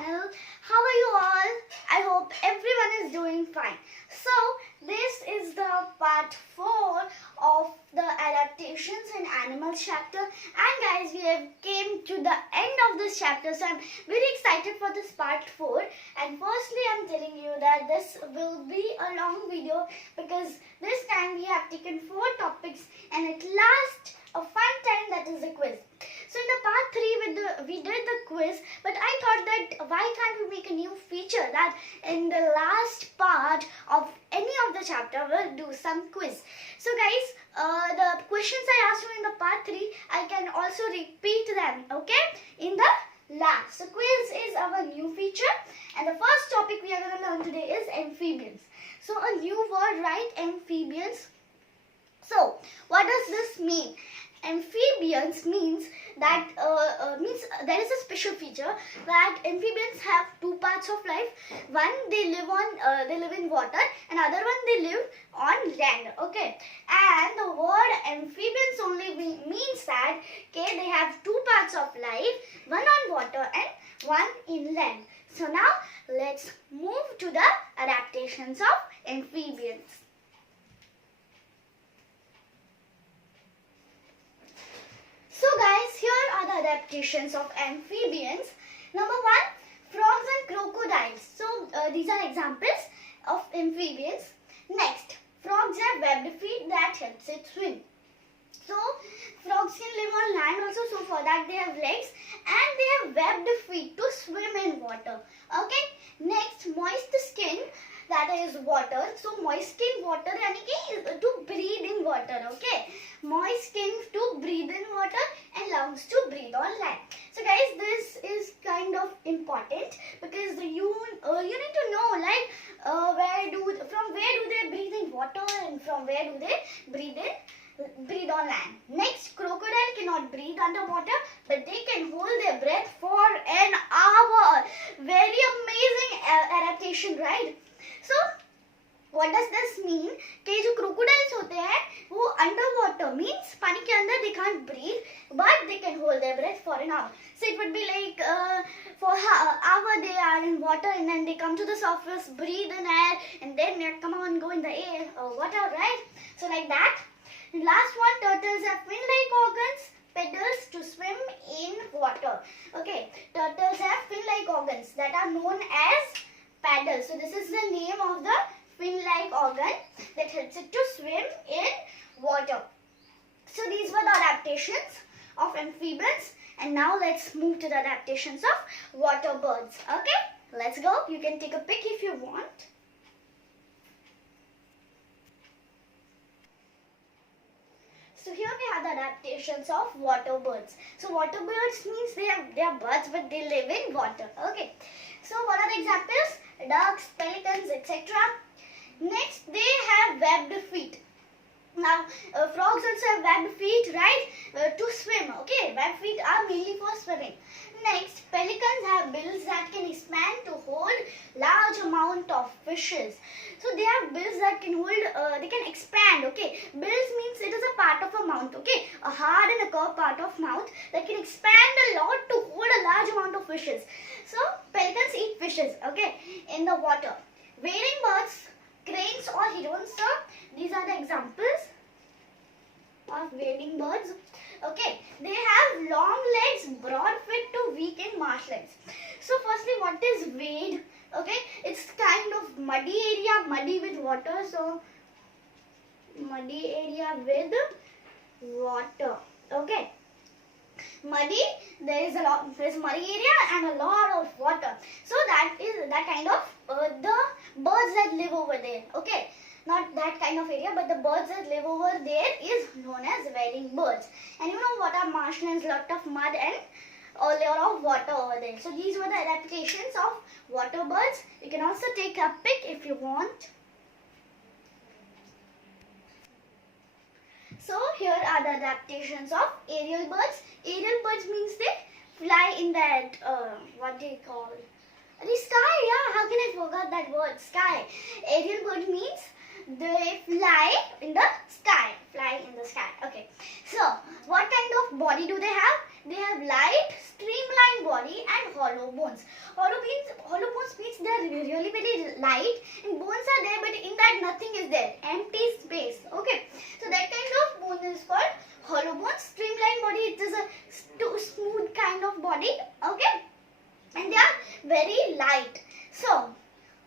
channel. How are you all? I hope everyone is doing fine. So this is the part 4 of the adaptations in animals chapter, and guys, we have came to the end of this chapter, so I'm very excited for this part 4. And firstly, I'm telling you that this will be a long video because this time we have taken 4 topics and at last a fun time, that is a quiz. So in the part 3 we did the quiz, but I thought that why can't we make a new feature that in the last part of any of the chapter we'll do some quiz. So guys, the questions I asked you in the part 3, I can also repeat them, okay, in the last. So quiz is our new feature, and the first topic we are going to learn today is amphibians. So a new word, right? Amphibians. So what does this mean? Amphibians means that there is a special feature that amphibians have 2 parts of life. One, they live in water, and other one they live on land. Okay, and the word amphibians only means that they have 2 parts of life, one on water and one in land. So now let's move to the adaptations of amphibians. So guys, here are the adaptations of amphibians. Number 1, frogs and crocodiles. So these are examples of amphibians. Next, frogs have webbed feet that helps it swim. So frogs can live on land also, so for that they have legs and they have webbed feet to swim in water. Okay. Next, moist skin, that is water. So moist skin water yani to breathe in water. Okay. Moist skin to breathe in water and lungs to breathe on land. So guys, this is kind of important because you need to know like from where do they breathe in water and from where do they breathe on land. Next, crocodile cannot breathe underwater, but they can hold their breath for an hour. Very amazing adaptation, right? So what does this mean? कि जो crocodiles होते हैं वो underwater means पानी के अंदर they can't breathe, but they can hold their breath for an hour. So it would be like for an hour they are in water and then they come to the surface, breathe in air, and then they come on go in the air water, right? So like that. And last one, turtles have fin-like organs, pedals to swim in water. Okay, turtles have fin-like organs that are known as paddles. So this is the name of the fin-like organ that helps it to swim in water. So these were the adaptations of amphibians, and now let's move to the adaptations of water birds. Okay, let's go. You can take a pic if you want. So here we have the adaptations of water birds. So water birds means they are birds but they live in water. Okay. So what are the examples? Ducks, pelicans, etc. Next, they have webbed feet. Now, frogs also have webbed feet, right? To swim. Okay, webbed feet are mainly for swimming. Next, pelicans have bills that can expand to hold large amount of fishes. So they have bills that can hold, they can expand. Okay, bills means it is a part of a mouth. Okay, a hard and a curved part of mouth that can expand a lot to hold a large amount of fishes. So pelicans eat fishes. Okay, in the water. Wading birds, cranes or herons. So these are the examples of wading birds. Okay, they have long legs, broad feet to weak in marshlands. So firstly, what is wade? Okay, it's kind of muddy area, muddy with water. So muddy area with water. Okay, muddy, there's muddy area and a lot of water. So that is that kind of the birds that live over there. Okay, not that kind of area, but the birds that live over there is known as wading birds. And you know what are marshlands? Lot of mud and a layer of water over there. So these were the adaptations of water birds. You can also take a pic if you want. So here are the adaptations of aerial birds. Aerial birds means they fly in that what do you call? The sky. Yeah, how can I forget that word? Sky. Aerial bird means they fly in the sky. Fly in the sky. Okay. So what kind of body do they have? they have light, streamlined body and hollow bones. Hollow bones means they are really very light and bones are there, but in that nothing is there, empty space. Okay, so that kind of bone is called hollow bones. Streamlined body, it is a smooth kind of body. Okay, and they are very light. So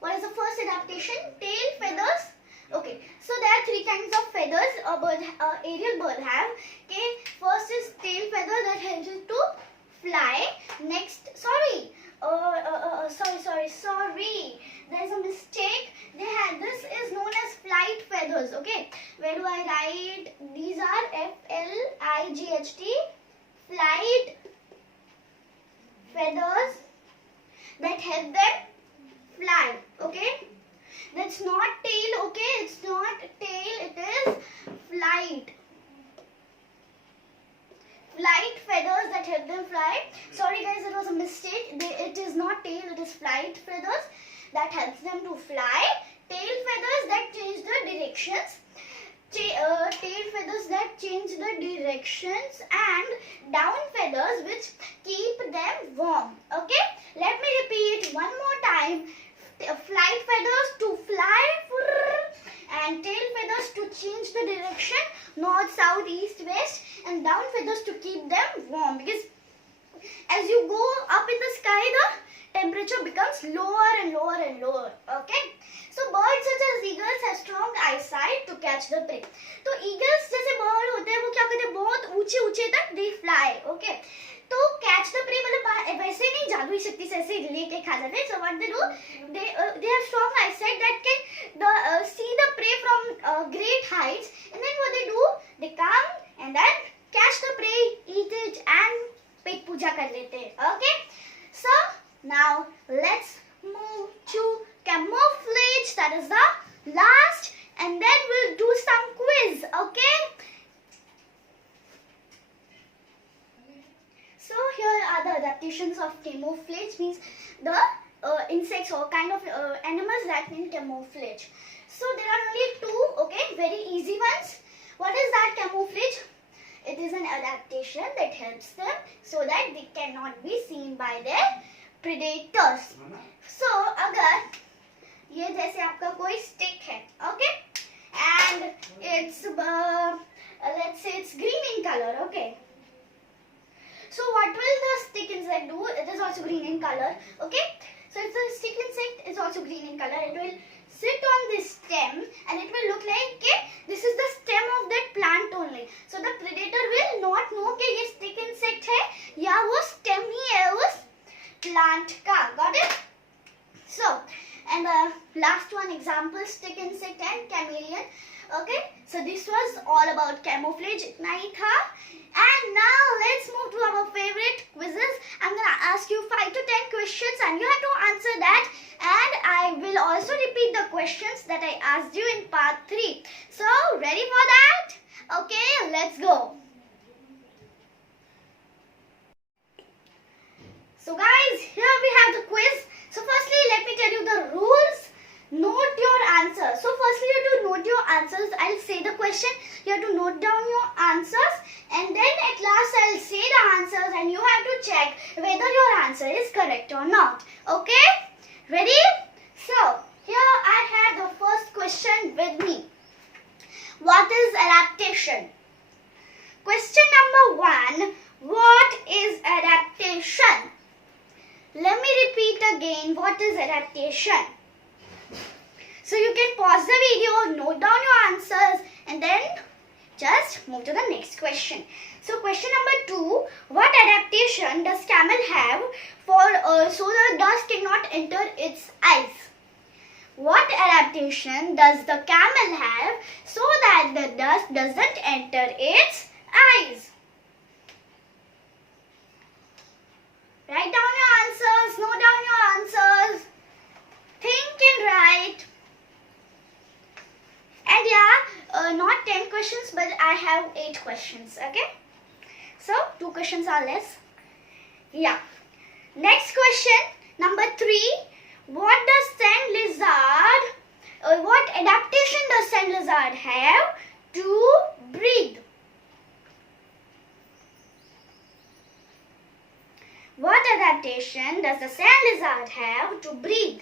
what is the first adaptation? Tail feathers. Okay, so there are three kinds of feathers aerial bird have. Okay, first is tail feather that helps it to fly. Next, sorry, there's a mistake. This is known as flight feathers. Okay, where do I write? These are FLIGHT, flight feathers that help them fly. Okay, that's not tail. Okay, it's not tail, it is flight. Flight feathers that help them fly. Sorry guys, it was a mistake. It is not tail, it is flight feathers that helps them to fly. Tail feathers that change the directions. Tail feathers that change the directions, and down feathers which keep them warm. Okay, let me repeat one more time. Flight feathers to fly, and tail feathers to change the direction, north, south, east, west, and down feathers to keep them warm, because as you go up in the sky, the temperature becomes lower and lower and lower. Okay, so birds such as eagles have strong eyesight to catch the prey. तो eagles जैसे bird होते हैं वो क्या करते हैं, बहुत ऊंचे ऊंचे तक they fly. Okay, तो catch the prey मतलब वैसे नहीं जादुई शक्ति से ऐसे लेके खा जाते हैं. So what they do, they have strong eyesight that can see the prey from great heights, and then what they do, they come and then catch the prey, eat it, and पेट पूजा कर लेते हैं. Okay, so now let's move to camouflage. That is the last, and then we'll do some quiz. Okay, so here are the adaptations of camouflage, means the insects or kind of animals that can camouflage. So there are only two. Okay, very easy ones. What is that camouflage? It is an adaptation that helps them so that they cannot be seen by their predators. So अगर ये जैसे आपका कोई stick है, okay, and it's let's say it's green in color. Okay, so what will the stick insect do? It is also green in color. Okay, so if the stick insect is also green in color, it will sit on this stem and it will look like okay, this is the stem of that plant only. So the predator will not know कि ये stick insect है या वो stem ही है उस plant का. Got it? So, and the last one example, stick insect and chameleon. Okay, so this was all about camouflage. इतना ही था. And now let's move to our favorite quizzes. I'm gonna ask you 5 to 10 questions and you have to answer that. And I will also repeat the questions that I asked you in part 3. So, ready for that? Okay, let's go. So guys, here we have the quiz. So firstly, let me tell you the rules. Note your answers. So firstly, you have to note your answers. I'll say the question. You have to note down your answers. And then at last, I'll say the answers. And you have to check whether your answer is correct or not. Okay? Ready? So, here I have the first question with me. What is adaptation? Question number 1. What is adaptation? Let me repeat again. What is adaptation? So, you can pause the video, note down your answers, and then just move to the next question. So, question number 2. What adaptation does camel have so the dust cannot enter its eyes? What adaptation does the camel have so that the dust doesn't enter its eyes? Write down your answers, note down your answers, think and write. And yeah, not 10 questions, but I have 8 questions, okay? So, 2 questions are less. Yeah. Next question, number 3. What adaptation does sand lizard have to breathe? adaptation does the sand lizard have to breathe?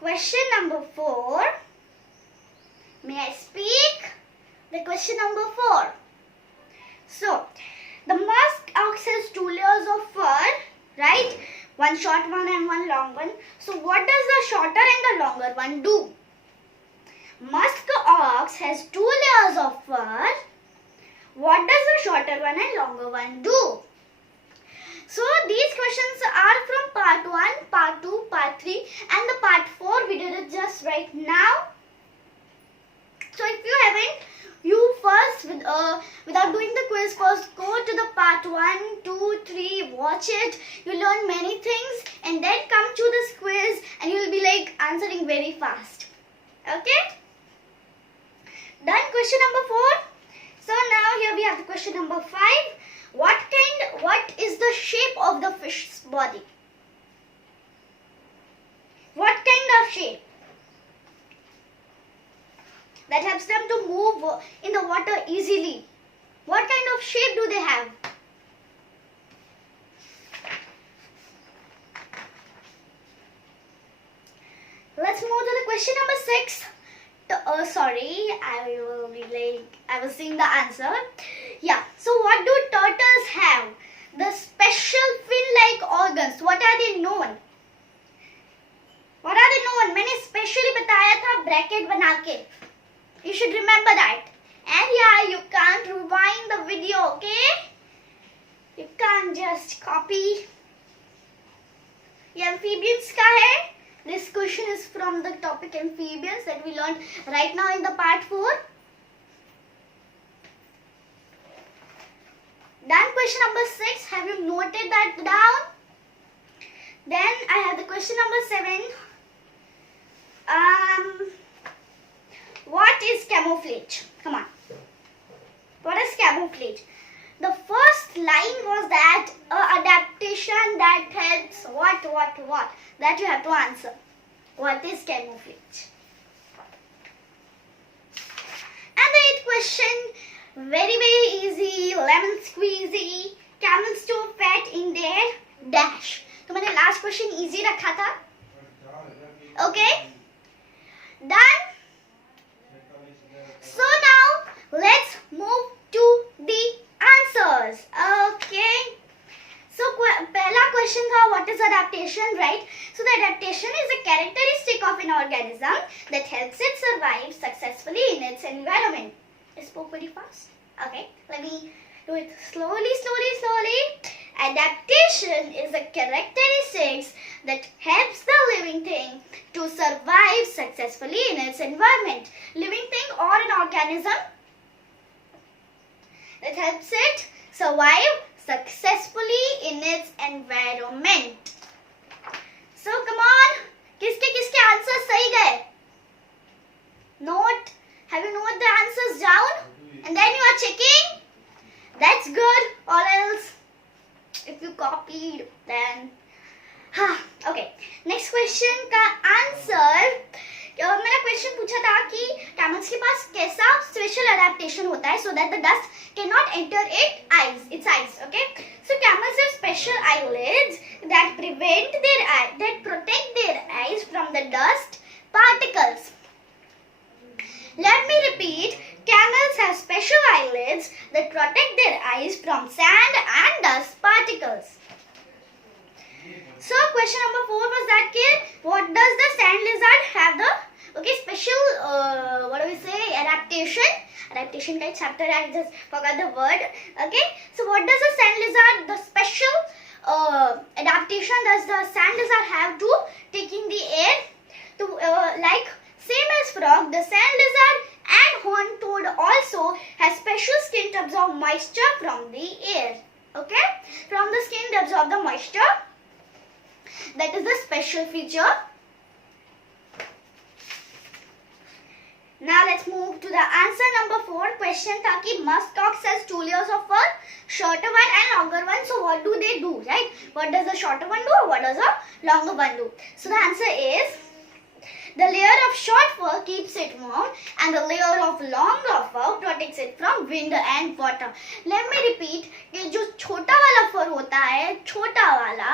Question number 4. May I speak? The question number 4. So, the musk ox has 2 layers of fur, right? One short one and one long one. So, what does the shorter and the longer one do? Musk ox has 2 layers of fur. What does the shorter one and longer one do? So, these questions are from part 1, part 2, part 3 and the part 4. We did it just right now. So, if you haven't, you first, without doing the quiz, first go to the part 1, 2, 3, watch it. You learn many things and then come to this quiz and you will be like answering very fast. Okay? Done question number 4. So now here we have the question number 5. What is the shape of the fish's body? What kind of shape? That helps them to move in the water easily. What kind of shape do they have? Let's move to the question number 6. I was seeing the answer. Yeah, so what do turtles have? The special fin-like organs. What are they known? What are they known? मैंने specially बताया था bracket बना के. You should remember that. And yeah, you can't rewind the video, okay? You can't just copy. ये amphibians का है. This question is from the topic amphibians that we learned right now in the part 4. Done question number 6. Have you noted that down? Then I have the question number 7. What is camouflage? Come on. What is camouflage? The first line was that adaptation that helps what? That you have to answer. What is camouflage? And the 8th question, very easy, lemon squeezy. Camels store fat in their dash. तो मैंने last question easy रखा था. Okay? Done? So now let's move to the answers. Okay. So पहला question था what is adaptation, right? So the adaptation is a characteristic of an organism that helps it survive successfully in its environment. I spoke very fast. Okay, let me do it slowly. Adaptation is a characteristic that helps the living thing to survive successfully in its environment. Living thing or an organism that helps it survive successfully in its environment. So come on, किसके answers सही गए? Note. Have you noted the answers down? And then you are checking? That's good. Or else, if you copied, then okay. Next question का answer. मेरा question पूछा था कि camels के पास कैसा स्पेशल एडेप्टेशन होता है so that the dust cannot enter its eyes. Okay, so camels have special eyelids that protect their eyes from the dust particles. Let me repeat. Camels have special eyelids that protect their eyes from sand and dust particles. So question number 4 was that what does the sand lizard have the special adaptation? Adaptation का chapter I just forgot the word. Okay, so what does the sand lizard, the special adaptation does the sand lizard have to taking the air to like same as frog, the sand lizard and horned toad also has special skin to absorb moisture from the air. Okay, from the skin to absorb the moisture. That is the special feature. Now let's move to the answer number 4. Question था कि musk ox has 2 layers of fur, shorter one and longer one. So what do they do, right? What does the shorter one do? What does the longer one do? So the answer is the layer of short fur keeps it warm and the layer of longer fur protects it from wind and water. Let me repeat कि जो छोटा वाला fur होता है, छोटा वाला,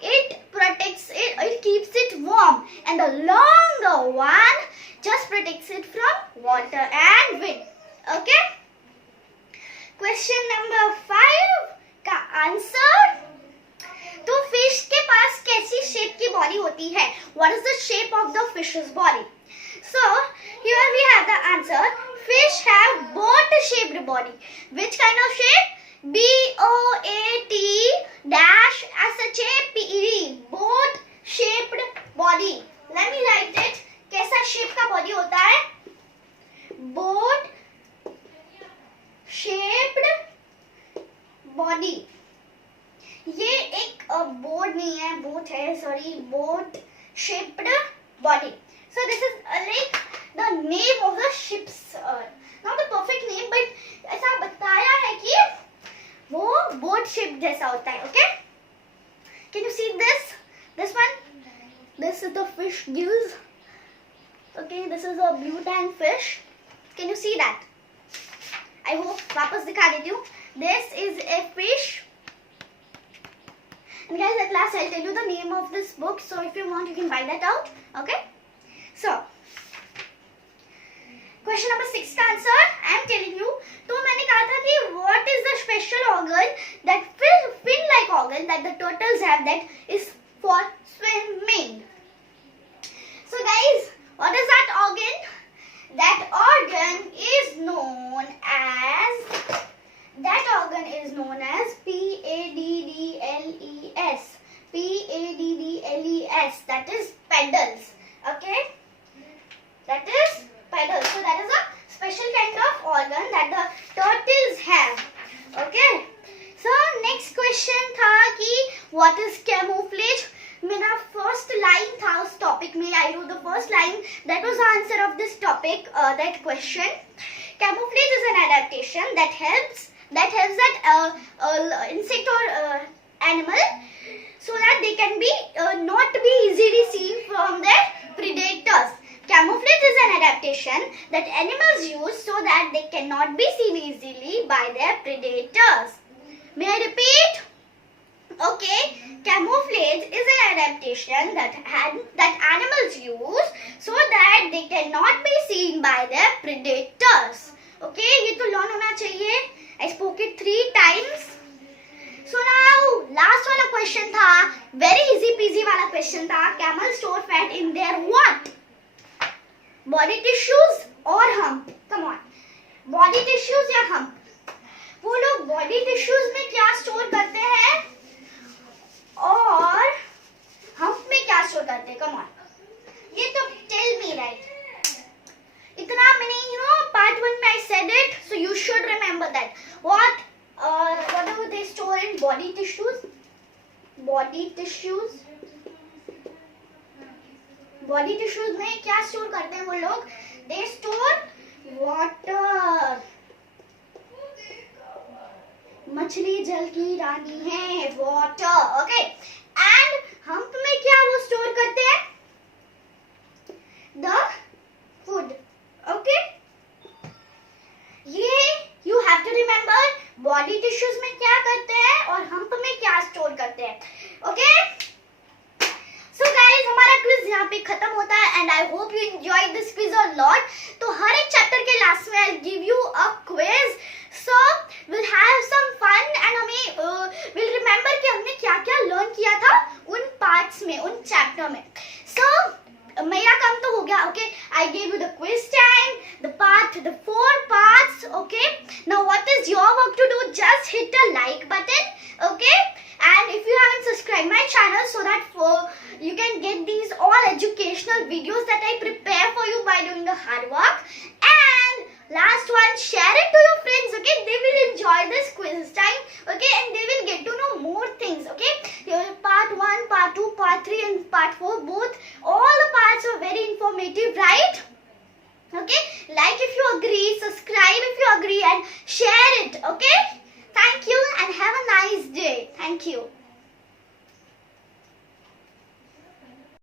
it protects it, it keeps it warm, and the longer one just protects it from water and wind. Okay? Question number 5 का answer, तो फिश के पास कैसी शेप की बॉडी होती है? What is the shape of the fish's body? So here we have the answer. Fish have boat-shaped body. Which kind of shape? B-O-A-T dash S-H-A-P-E-D. Boat-shaped body. Let me write it. कैसा shape का body होता है? Boat-shaped body. ये एक board नहीं है, boat है, sorry, boat shaped body. So this is like the name of the ships, not the perfect name but ऐसा बताया है कि वो बोट शेप जैसा होता है. Okay, can you see this one? This is the fish gills. Okay, this is a blue tank fish. Can you see that? I hope. वापस दिखा देती हूँ. This is a fish. And guys, at last I'll tell you the name of this book, so if you want you can buy that out. Okay, so question number 6 का answer I am telling you. तो मैंने कहा था कि what is the special organ, that fin like organ that the turtles have that is for swimming. So guys, what is that organ? That organ is known as P-A-D-D-L-E-S. P-A-D-D-L-E-S. That is pedals. Okay? That is pedals. So that is a special kind of organ that the turtles have. Okay? So next question था कि what is camouflage? मेरा first line था उस topic में. I wrote the first line. That was the answer of this topic, that question. Camouflage is an adaptation that helps that insect or animal so that they can be not be easily seen from their predators. Camouflage is an adaptation that animals use so that they cannot be seen easily by their predators. May I repeat? Okay, camouflage is an adaptation that animals use so that they cannot be seen by their predators. Okay, ये तो learn होना चाहिए. I spoke it 3 times. So now last वाला question था, very easy peasy वाला question था. Camels store fat in their what? Body tissues or hump? Come on, body tissues या hump? वो लोग body tissues में क्या store करते हैं और hump में क्या store करते हैं? Come on, ये तो tell me right. इतना मैंने part 1 में I said it, so you should remember that. What do they store in body tissues? Body tissues में क्या store करते हैं वो लोग? They store water. मछली जल की रानी है, water. Okay, and hump में क्या वो store करते हैं? The food. Okay, ये you have to remember. Body tissues में क्या करते हैं और hump में क्या store करते हैं. Okay, so guys, हमारा quiz यहाँ पे खत्म होता है and I hope you enjoyed this quiz a lot. तो हर एक chapter के last में I'll give you a quiz. So we'll have some fun and हमें we'll remember कि हमने क्या क्या learn किया था उन parts में, उन chapter में. So मेरा काम तो हो गया. Okay, I gave you the quiz time, the 4 parts. Okay, now what is your work to do? Just hit the like button. Okay, and if you haven't subscribed my channel so that you can get these all educational videos that I prepare for you by doing the hard work. And last one, share it to your friends. Okay, they will enjoy this quiz time. Okay, and they will get to know more things. Okay, part 1, part 2, part 3 and part 4, both all the parts are very informative, right? Okay, like if you agree, subscribe if you agree, and share it. Okay, thank you and have a nice day. Thank you.